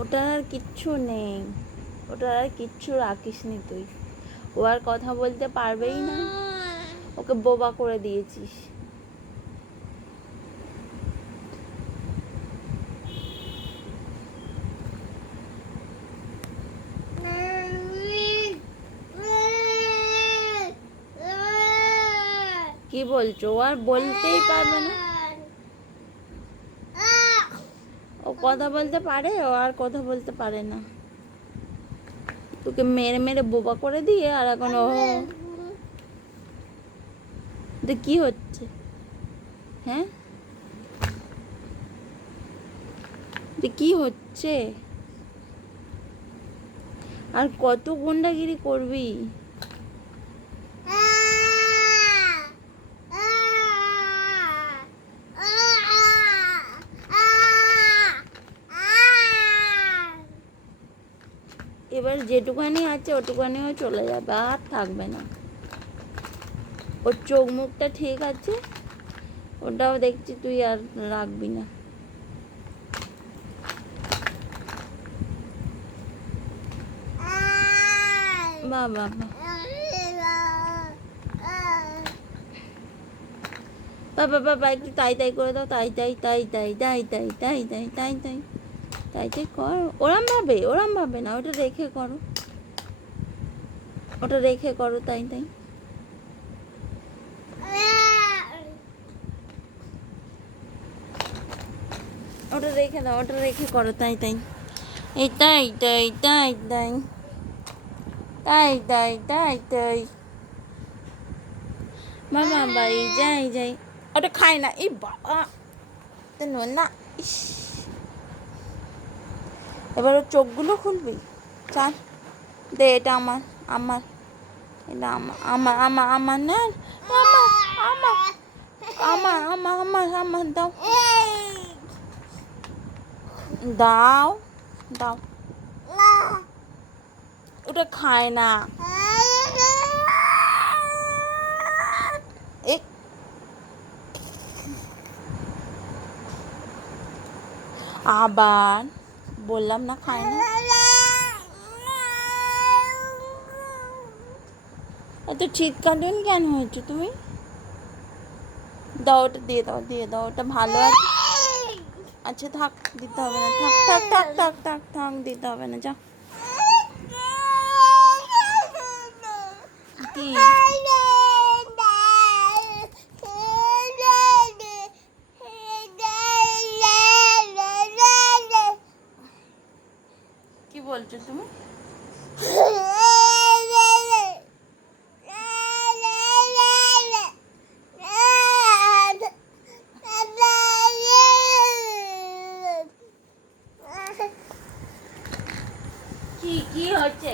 ওটার আর কিচ্ছু নেই, ওটার আর কিচ্ছু রাখিস নি তুই। ও আর কথা বলতে পারবেই না, ওকে বোবা করে দিয়েছিস। কি বলছো? ও আর বলতেই পারবে না। ও কথা বলতে পারে, ও আর কথা বলতে পারে না। তোকে মেরে মেরে বোবা করে দিয়ে আর এখন ও কি হচ্ছে? হ্যাঁ, কি হচ্ছে? আর কত গুন্ডাগিরি করবি? এবার যেটুকানি আছে ওটুকানিও চলে যাবে, আর থাকবে না। ওর চোখ মুখটা ঠিক আছে, ওটাও দেখছি তুই আর রাখবি না। বাবা বাবা বাবা একটু তাই তাই করে দাও, তাই তাই তাই তাই তাই তাই তাই তাই তাই তাই তাই তাই কর। ওরম ভাবে না, ওটা রেখে করো, ওটা রেখে করো, তাই তাই। ওটা রেখে দাও, ওটা রেখে করো, তাই তাই। এই তাই তাই তাই তাই তাই তাই তাই তাই। মামা বাড়ি যাই যাই। ওটা খাই না, এই বাবা না। ইস, এবার ওর চোখগুলো খুলবি। চার দে, এটা আমার, আমার এটা আমার আমার আমার আমার না, আমার আমার আমার আমার আমার আমার দাও দাও দাও। ওটা খায় না। আবার বললাম না খায় না। এত চিৎকার কেন হয়েছে তুমি? দাও, ওটা দিয়ে দাও, দিয়ে দাও, ওটা ভালো আছে। আচ্ছা থাক, দিতে হবে না, থাক থাক থাক থাক থাক থাক, দিতে হবে না, যা। কি কি বলছো তুমি? কি কি হচ্ছে?